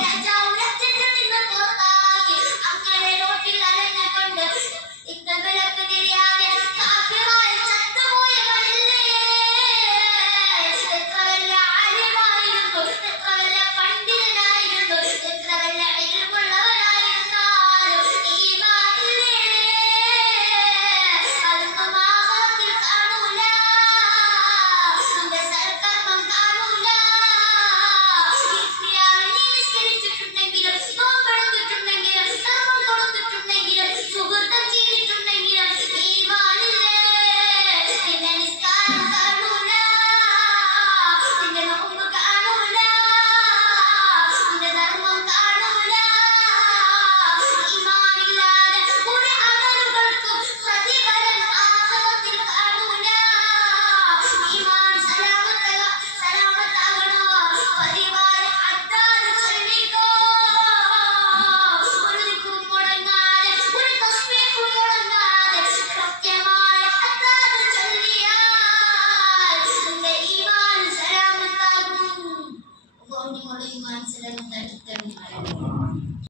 I don't. उन्हें मोड़ो ईमान से रंगदार उत्तर निवारण